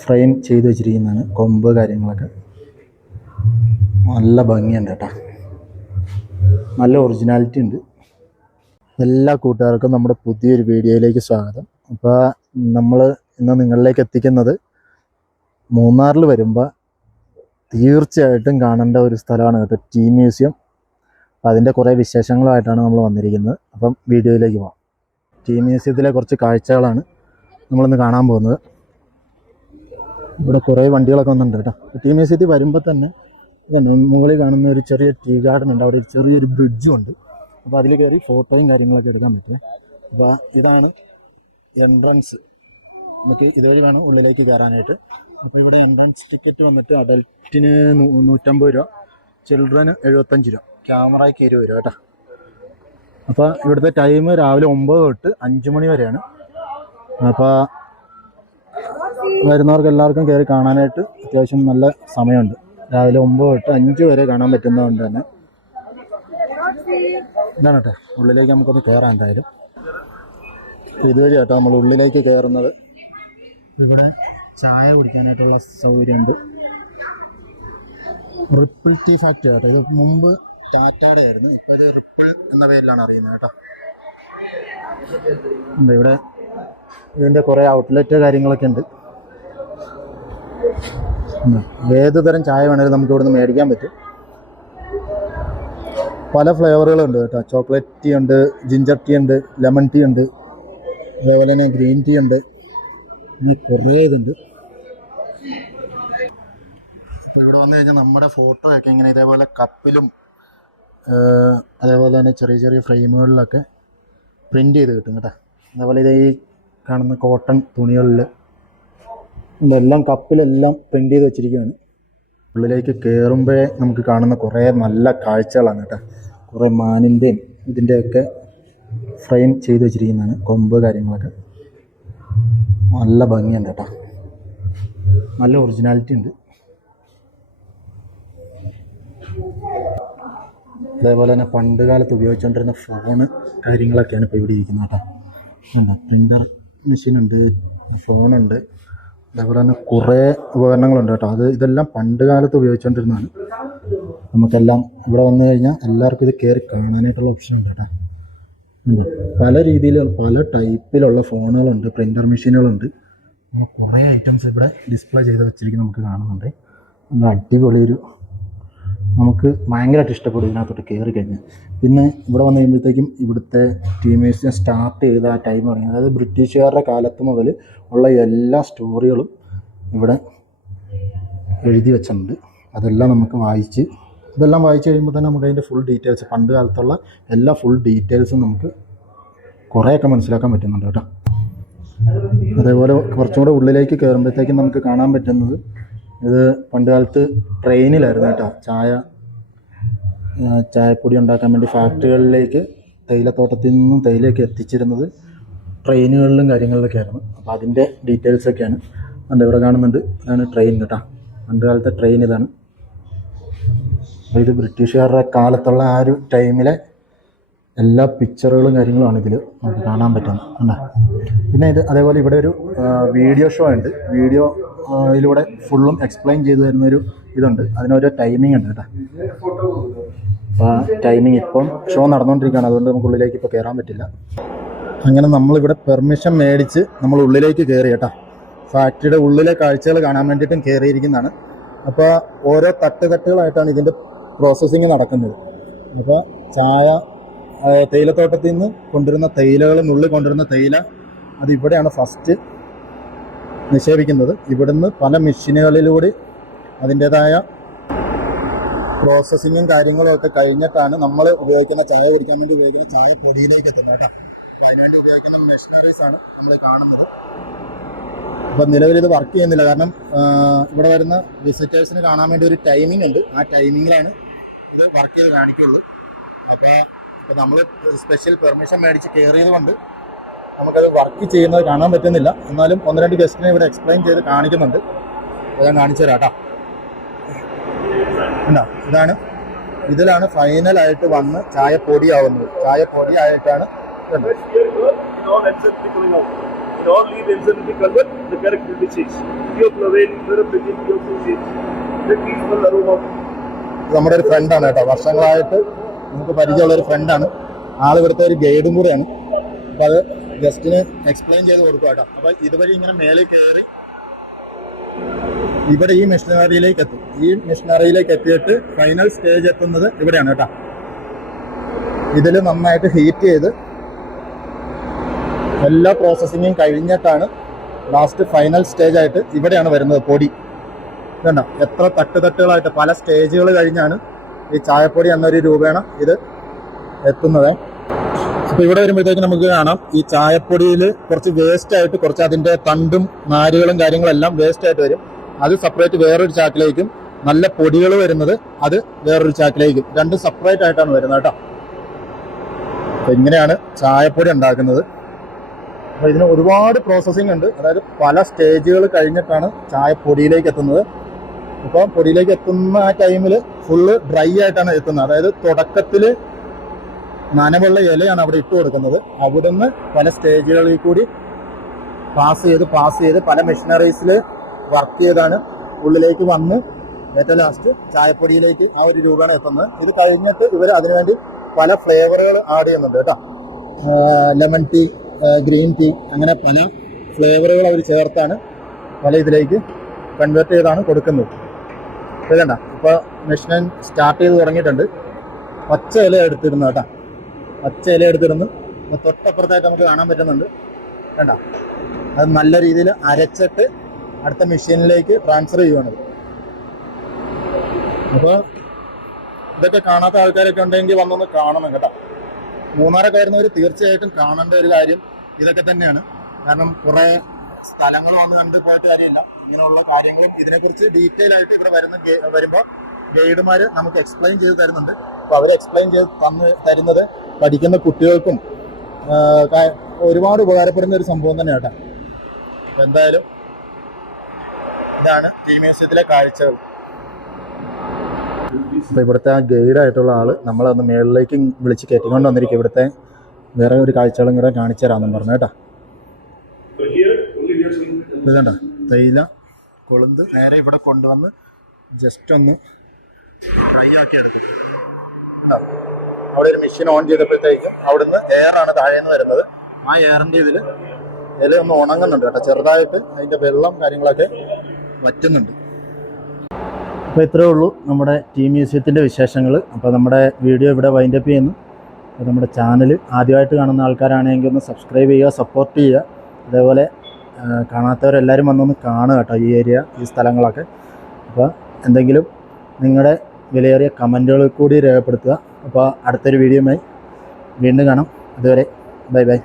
Frame ചെയ്ത് വെച്ചിരിക്കുന്നതാണ്. കൊമ്പ് കാര്യങ്ങളൊക്കെ നല്ല ഭംഗിയുണ്ട് കേട്ടോ, നല്ല ഒറിജിനാലിറ്റി ഉണ്ട്. എല്ലാ കൂട്ടുകാർക്കും നമ്മുടെ പുതിയൊരു വീഡിയോയിലേക്ക് സ്വാഗതം. അപ്പോൾ നമ്മൾ ഇന്ന് നിങ്ങളിലേക്ക് എത്തിക്കുന്നത് മൂന്നാറിൽ വരുമ്പോൾ തീർച്ചയായിട്ടും കാണേണ്ട ഒരു സ്ഥലമാണ് കേട്ടോ, ടീ മ്യൂസിയം. അതിൻ്റെ കുറേ വിശേഷങ്ങളുമായിട്ടാണ് നമ്മൾ വന്നിരിക്കുന്നത്. അപ്പം വീഡിയോയിലേക്ക് പോകാം. ടീ മ്യൂസിയത്തിലെ കുറച്ച് കാഴ്ചകളാണ് നമ്മളിന്ന് കാണാൻ പോകുന്നത്. ഇവിടെ കുറേ വണ്ടികളൊക്കെ വന്നിട്ടുണ്ട് കേട്ടോ. ടീ മ്യൂസിയത്തിൽ വരുമ്പോൾ തന്നെ മുകളിൽ കാണുന്ന ഒരു ചെറിയ ടീ ഗാർഡൻ ഉണ്ട്, അവിടെ ഒരു ചെറിയൊരു ബ്രിഡ്ജും ഉണ്ട്. അപ്പോൾ അതിൽ കയറി ഫോട്ടോയും കാര്യങ്ങളൊക്കെ എടുക്കാൻ പറ്റും. അപ്പോൾ ഇതാണ് എൻട്രൻസ്. നമുക്ക് ഇതുവഴി വേണം ഉള്ളിലേക്ക് കയറാനായിട്ട്. അപ്പോൾ ഇവിടെ എൻട്രൻസ് ടിക്കറ്റ് വന്നിട്ട് അഡൽറ്റിന് 150 രൂപ, ചിൽഡ്രന് 75 രൂപ, ക്യാമറയ്ക്ക് 20 രൂപ കേട്ടോ. അപ്പോൾ ഇവിടുത്തെ ടൈം രാവിലെ 9 തൊട്ട് 5 മണി വരെയാണ്. അപ്പോൾ വരുന്നവർക്ക് എല്ലാവർക്കും കയറി കാണാനായിട്ട് അത്യാവശ്യം നല്ല സമയമുണ്ട്. രാവിലെ 9 തൊട്ട് 5 വരെ കാണാൻ പറ്റുന്നതുകൊണ്ട് തന്നെ ഇതാണ് കേട്ടോ. ഉള്ളിലേക്ക് നമുക്കൊന്ന് കയറാം എന്തായാലും. ഇതുവഴി കേട്ടോ നമ്മൾ ഉള്ളിലേക്ക് കയറുന്നത്. ഇവിടെ ചായ കുടിക്കാനായിട്ടുള്ള സൗകര്യമുണ്ട്. റിപ്പിൾ ടീ ഫാക്ടറി കേട്ടോ. ഇത് മുമ്പ് ടാറ്റയുടെ ആയിരുന്നു, ഇപ്പോൾ ഇത് റിപ്പിൾ എന്ന പേരിലാണ് അറിയുന്നത് കേട്ടോ. ഇവിടെ ഇതിൻ്റെ കുറേ ഔട്ട്ലെറ്റ് കാര്യങ്ങളൊക്കെ ഉണ്ട്. ഏത് തരം ചായ വേണമെങ്കിലും നമുക്ക് ഇവിടുന്ന് മേടിക്കാൻ പറ്റും. പല ഫ്ലേവറുകളുണ്ട് കേട്ടോ. ചോക്ലേറ്റ് ടീ ഉണ്ട്, ജിഞ്ചർ ടീ ഉണ്ട്, ലെമൺ ടീ ഉണ്ട്, അതേപോലെ തന്നെ ഗ്രീൻ ടീ ഉണ്ട്. ഇനി കുറേ ഇതുണ്ട്. അപ്പോൾ ഇവിടെ വന്നു കഴിഞ്ഞാൽ നമ്മുടെ ഫോട്ടോ ഒക്കെ ഇങ്ങനെ ഇതേപോലെ കപ്പിലും അതേപോലെ തന്നെ ചെറിയ ചെറിയ ഫ്രെയിമുകളിലൊക്കെ പ്രിൻ്റ് ചെയ്ത് കിട്ടും കേട്ടോ. അതേപോലെ ഇത് ഈ കാണുന്ന കോട്ടൺ തുണികളിൽ ഇതെല്ലാം കപ്പിലെല്ലാം പ്രിൻ്റ് ചെയ്ത് വെച്ചിരിക്കുകയാണ്. ഉള്ളിലേക്ക് കയറുമ്പോഴേ നമുക്ക് കാണുന്ന കുറേ നല്ല കാഴ്ചകളാണ് കേട്ടോ. കുറേ മാനിൻ്റെയും ഇതിൻ്റെയൊക്കെ ഫ്രെയിം ചെയ്ത് വെച്ചിരിക്കുന്നതാണ്. കൊമ്പ് കാര്യങ്ങളൊക്കെ നല്ല ഭംഗിയുണ്ട് കേട്ടോ, നല്ല ഒറിജിനാലിറ്റി ഉണ്ട്. അതേപോലെ തന്നെ പണ്ട് കാലത്ത് ഉപയോഗിച്ചുകൊണ്ടിരുന്ന ഫോണ് കാര്യങ്ങളൊക്കെയാണ് ഇപ്പോൾ ഇവിടെ ഇരിക്കുന്നത് കേട്ടോ. പ്രിൻ്റർ മെഷീനുണ്ട്, ഫോണുണ്ട്, അതേപോലെ തന്നെ കുറേ ഉപകരണങ്ങളുണ്ട് കേട്ടോ. ഇതെല്ലാം പണ്ട് കാലത്ത് ഉപയോഗിച്ചുകൊണ്ടിരുന്നതാണ്. നമുക്കെല്ലാം ഇവിടെ വന്നു കഴിഞ്ഞാൽ എല്ലാവർക്കും ഇത് കയറി കാണാനായിട്ടുള്ള ഓപ്ഷൻ ഉണ്ട് കേട്ടോ. പല രീതിയിലുള്ള പല ടൈപ്പിലുള്ള ഫോണുകളുണ്ട്, പ്രിൻ്റർ മെഷീനുകളുണ്ട്. നമ്മൾ കുറേ ഐറ്റംസ് ഇവിടെ ഡിസ്പ്ലേ ചെയ്ത് വെച്ചിരിക്കുന്നത് നമുക്ക് കാണുന്നുണ്ട്. അടിപൊളിയൊരു നമുക്ക് ഭയങ്കരമായിട്ട് ഇഷ്ടപ്പെടും ഇതിനകത്തോട്ട് കയറി കഴിഞ്ഞാൽ. പിന്നെ ഇവിടെ വന്നു കഴിയുമ്പോഴത്തേക്കും ഇവിടുത്തെ ടീ മ്യൂസിയം സ്റ്റാർട്ട് ചെയ്ത ആ ടൈം തുടങ്ങി, അതായത് ബ്രിട്ടീഷുകാരുടെ കാലത്ത് മുതൽ ഉള്ള എല്ലാ സ്റ്റോറികളും ഇവിടെ എഴുതി വെച്ചിട്ടുണ്ട്. അതെല്ലാം നമുക്ക് ഇതെല്ലാം വായിച്ച് കഴിയുമ്പോൾ തന്നെ നമുക്ക് അതിൻ്റെ ഫുൾ ഡീറ്റെയിൽസ്, പണ്ട് കാലത്തുള്ള എല്ലാ ഫുൾ ഡീറ്റെയിൽസും നമുക്ക് കുറേയൊക്കെ മനസ്സിലാക്കാൻ പറ്റുന്നുണ്ട് കേട്ടോ. അതേപോലെ കുറച്ചും കൂടെ ഉള്ളിലേക്ക് കയറുമ്പോഴത്തേക്കും നമുക്ക് കാണാൻ പറ്റുന്നത്, ഇത് പണ്ട് കാലത്ത് ട്രെയിനിലായിരുന്നു കേട്ടോ ചായപ്പൊടി ഉണ്ടാക്കാൻ വേണ്ടി ഫാക്ടറികളിലേക്ക് തേയിലത്തോട്ടത്തിൽ നിന്നും തേയിലയൊക്കെ എത്തിച്ചിരുന്നത് ട്രെയിനുകളിലും കാര്യങ്ങളിലൊക്കെ ആയിരുന്നു. അപ്പോൾ അതിൻ്റെ ഡീറ്റെയിൽസൊക്കെയാണ് ഇവിടെ കാണുന്നുണ്ട്. ഇതാണ് ട്രെയിൻ കേട്ടോ, പണ്ട് കാലത്തെ ട്രെയിൻ ഇതാണ്. അപ്പോൾ ഇത് ബ്രിട്ടീഷുകാരുടെ കാലത്തുള്ള ആ ഒരു ടൈമിലെ എല്ലാ പിക്ചറുകളും കാര്യങ്ങളുമാണ് ഇതിൽ നമുക്ക് കാണാൻ പറ്റുന്നത് കണ്ടോ. പിന്നെ അതേപോലെ ഇവിടെ ഒരു വീഡിയോ ഷോ ഉണ്ട്. ഇതിലൂടെ ഫുള്ളും എക്സ്പ്ലെയിൻ ചെയ്തു തരുന്നൊരു ഇതുണ്ട്. അതിനൊരു ടൈമിംഗ് ഉണ്ട് കേട്ടോ. അപ്പോൾ ടൈമിംഗ് ഇപ്പം ഷോ നടന്നുകൊണ്ടിരിക്കുകയാണ്, അതുകൊണ്ട് നമുക്ക് ഉള്ളിലേക്ക് ഇപ്പോൾ കയറാൻ പറ്റില്ല. അങ്ങനെ നമ്മളിവിടെ പെർമിഷൻ മേടിച്ച് നമ്മൾ ഉള്ളിലേക്ക് കയറി കേട്ടോ. ഫാക്ടറിയുടെ ഉള്ളിലെ കാഴ്ചകൾ കാണാൻ വേണ്ടിയിട്ടും കയറിയിരിക്കുന്നതാണ്. അപ്പോൾ ഓരോ തട്ടുകളായിട്ടാണ് ഇതിൻ്റെ പ്രോസസ്സിങ് നടക്കുന്നത്. അപ്പോൾ തേയിലത്തോട്ടത്തിൽ നിന്ന് കൊണ്ടുവരുന്ന തേയിലകളിൽ കൊണ്ടുവരുന്ന തേയില അതിവിടെയാണ് ഫസ്റ്റ് നിക്ഷേപിക്കുന്നത്. ഇവിടുന്ന് പല മെഷീനുകളിലൂടെ അതിൻ്റേതായ പ്രോസസ്സിങ്ങും കാര്യങ്ങളും ഒക്കെ കഴിഞ്ഞിട്ടാണ് നമ്മൾ ഉപയോഗിക്കുന്ന ചായ കുടിക്കാൻ വേണ്ടി ഉപയോഗിക്കുന്ന ചായ പൊടിയിലേക്ക് എത്തുന്നത് കേട്ടോ. അതിനുവേണ്ടി ഉപയോഗിക്കുന്ന മെഷീനറീസാണ് നമ്മൾ കാണുന്നത്. അപ്പം നിലവിൽ ഇത് വർക്ക് ചെയ്യുന്നില്ല, കാരണം ഇവിടെ വരുന്ന വിസിറ്റേഴ്സിന് കാണാൻ വേണ്ടി ഒരു ടൈമിംഗ് ഉണ്ട്. ആ ടൈമിങ്ങിലാണ് ഇത് വർക്ക് ചെയ്ത് കാണിക്കുള്ളൂ. അപ്പോൾ നമ്മൾ സ്പെഷ്യൽ പെർമിഷൻ മേടിച്ച് കയറിയത് കൊണ്ട് നമുക്കത് വർക്ക് ചെയ്യുന്നത് കാണാൻ പറ്റുന്നില്ല. എന്നാലും 1-2 ഗസ്റ്റിനെ ഇവിടെ എക്സ്പ്ലെയിൻ ചെയ്ത് കാണിക്കുന്നുണ്ട്. അപ്പോൾ ഞാൻ കാണിച്ചു തരാം കേട്ടോ. ഉണ്ടോ, ഇതിലാണ് ഫൈനലായിട്ട് വന്ന് ചായ പൊടിയാവുന്നത്. ചായ പൊടിയായിട്ടാണ് all lead and convert, the character will be changed. നമ്മുടെ ഒരു ഫ്രണ്ടാണ് കേട്ടോ, വർഷങ്ങളായിട്ട് നമുക്ക് പരിചയമുള്ള ഒരു ഫ്രണ്ടാണ്. ആൾ ഇവിടുത്തെ ഒരു ഗൈഡും കൂടെയാണ്. അപ്പോൾ അത് ഗസ്റ്റിന് എക്സ്പ്ലെയിൻ ചെയ്ത് കൊടുക്കുക കേട്ടോ. അപ്പോൾ ഇതുവഴി ഇങ്ങനെ മേളിൽ കയറി ഇവിടെ ഈ മിഷനറിയിലേക്ക് എത്തും. ഈ മിഷനറിയിലേക്ക് എത്തിയിട്ട് ഫൈനൽ സ്റ്റേജ് എത്തുന്നത് ഇവിടെയാണ് കേട്ടോ. ഇതിൽ നന്നായിട്ട് ഹീറ്റ് ചെയ്ത് എല്ലാ പ്രോസസ്സിങ്ങും കഴിഞ്ഞിട്ടാണ് ലാസ്റ്റ് ഫൈനൽ സ്റ്റേജ് ആയിട്ട് ഇവിടെയാണ് വരുന്നത്. പൊടി ഇതണ്ട എത്ര തട്ടുകളായിട്ട് പല സ്റ്റേജുകൾ കഴിഞ്ഞാണ് ഈ ചായപ്പൊടി എന്നൊരു രൂപേണ ഇത് എത്തുന്നത്. അപ്പോൾ ഇവിടെ വരുമ്പോഴത്തേക്ക് നമുക്ക് കാണാം ഈ ചായപ്പൊടിയിൽ കുറച്ച് വേസ്റ്റ് ആയിട്ട്, കുറച്ച് അതിൻ്റെ തണ്ടും നാരുകളും കാര്യങ്ങളെല്ലാം വേസ്റ്റ് ആയിട്ട് വരും. അത് സെപ്പറേറ്റ് വേറൊരു ചാക്കിലേക്കും, നല്ല പൊടികൾ വരുന്നത് അത് വേറൊരു ചാക്കിലേക്കും, രണ്ടും സെപ്പറേറ്റ് ആയിട്ടാണ് വരുന്നത് കേട്ടോ. അപ്പോൾ ഇങ്ങനെയാണ് ചായപ്പൊടി ഉണ്ടാക്കുന്നത്. അപ്പോൾ ഇതിന് ഒരുപാട് പ്രോസസ്സിംഗ് ഉണ്ട്. അതായത് പല സ്റ്റേജുകൾ കഴിഞ്ഞിട്ടാണ് ചായപ്പൊടിയിലേക്ക് എത്തുന്നത്. ഇപ്പോൾ പൊടിയിലേക്ക് എത്തുന്ന ആ ടൈമിൽ ഫുള്ള് ഡ്രൈ ആയിട്ടാണ് എത്തുന്നത്. അതായത് തുടക്കത്തിൽ നനവുള്ള ഇലയാണ് അവിടെ ഇട്ട് കൊടുക്കുന്നത്. അവിടുന്ന് പല സ്റ്റേജുകളിൽ കൂടി പാസ് ചെയ്ത് പല മെഷീനറീസിൽ വർക്ക് ചെയ്താണ് ഉള്ളിലേക്ക് വന്ന് ഏറ്റവും ലാസ്റ്റ് ചായപ്പൊടിയിലേക്ക് ആ ഒരു രൂപമാണ് എത്തുന്നത്. ഇത് കഴിഞ്ഞിട്ട് ഇവർ അതിനുവേണ്ടി പല ഫ്ലേവറുകൾ ആഡ് ചെയ്യുന്നുണ്ട് കേട്ടോ. ലെമൺ ടീ, ഗ്രീൻ ടീ, അങ്ങനെ പല ഫ്ലേവറുകൾ അവർ ചേർത്താണ് പല ഇതിലേക്ക് കൺവേർട്ട് ചെയ്താണ് കൊടുക്കുന്നത്. ഇതണ്ട ഇപ്പോൾ മെഷീൻ സ്റ്റാർട്ട് ചെയ്ത് തുടങ്ങിയിട്ടുണ്ട്. പച്ച ഇല എടുത്തിരുന്നു കേട്ടോ, പച്ച ഇല എടുത്തിരുന്നു. തൊട്ടപ്പുറത്തായിട്ട് നമുക്ക് കാണാൻ പറ്റുന്നുണ്ട് വേണ്ട. അത് നല്ല രീതിയിൽ അരച്ചിട്ട് അടുത്ത മെഷീനിലേക്ക് ട്രാൻസ്ഫർ ചെയ്യുവാണ്. അപ്പോൾ ഇതൊക്കെ കാണാത്ത ആൾക്കാരൊക്കെ ഉണ്ടെങ്കിൽ വന്നൊന്ന് കാണണം കേട്ടോ. മൂന്നാറൊക്കെ വരുന്നവർ തീർച്ചയായിട്ടും കാണേണ്ട ഒരു കാര്യം ഇതൊക്കെ തന്നെയാണ്. കാരണം കുറേ സ്ഥലങ്ങൾ വന്ന് കണ്ട് പോയിട്ട് കാര്യമില്ല. ഇങ്ങനെയുള്ള കാര്യങ്ങളും ഇതിനെക്കുറിച്ച് ഡീറ്റെയിൽ ആയിട്ട് ഇവിടെ വരുമ്പോൾ ഗൈഡുമാർ നമുക്ക് എക്സ്പ്ലെയിൻ ചെയ്ത് തരുന്നുണ്ട്. അപ്പോൾ അവർ എക്സ്പ്ലെയിൻ ചെയ്ത് തരുന്നത് പഠിക്കുന്ന കുട്ടികൾക്കും ഒരുപാട് ഉപകാരപ്പെടുന്ന ഒരു സംഭവം തന്നെ കേട്ടോ. അപ്പോൾ എന്തായാലും ഇതാണ് ടീ മ്യൂസിയത്തിലെ കാഴ്ചകൾ. അപ്പോൾ ഇവിടുത്തെ ആ ഗൈഡായിട്ടുള്ള ആൾ നമ്മളൊന്ന് മേളിലേക്ക് വിളിച്ച് കയറ്റിക്കൊണ്ട് വന്നിരിക്കും. ഇവിടുത്തെ വേറെ ഒരു കാഴ്ചകളും കൂടെ കാണിച്ചു തരാമെന്നും പറഞ്ഞു കേട്ടോ. ഇതുണ്ട തേയില കൊളുന്ത് നേരെ ഇവിടെ കൊണ്ടുവന്ന് ജസ്റ്റ് ഒന്ന് ഫ്രൈ ആക്കി എടുക്കും. അവിടെ ഒരു മെഷീൻ ഓൺ ചെയ്തപ്പോഴത്തേക്കും അവിടുന്ന് എയറാണ് താഴേന്ന് വരുന്നത്. ആ എയറിൻ്റെ ഇതിൽ ഇല ഒന്ന് ഉണങ്ങുന്നുണ്ട് കേട്ടോ. ചെറുതായിട്ട് അതിൻ്റെ വെള്ളം കാര്യങ്ങളൊക്കെ വറ്റുന്നുണ്ട്. അപ്പോൾ ഇത്രയേ ഉള്ളൂ നമ്മുടെ ടീ മ്യൂസിയത്തിൻ്റെ വിശേഷങ്ങൾ. അപ്പോൾ നമ്മുടെ വീഡിയോ ഇവിടെ വൈൻഡപ്പ് ചെയ്യുന്നു. അപ്പോൾ നമ്മുടെ ചാനൽ ആദ്യമായിട്ട് കാണുന്ന ആൾക്കാരാണെങ്കിൽ ഒന്ന് സബ്സ്ക്രൈബ് ചെയ്യുക, സപ്പോർട്ട് ചെയ്യുക. അതേപോലെ കാണാത്തവരെല്ലാവരും വന്നൊന്ന് കാണുക കേട്ടോ ഈ ഏരിയ, ഈ സ്ഥലങ്ങളൊക്കെ. അപ്പോൾ എന്തെങ്കിലും നിങ്ങളുടെ വിലയേറിയ കമൻറ്റുകൾ കൂടി രേഖപ്പെടുത്തുക. അപ്പോൾ അടുത്തൊരു വീഡിയോയുമായി വീണ്ടും കാണാം. അതുവരെ ബൈ ബൈ.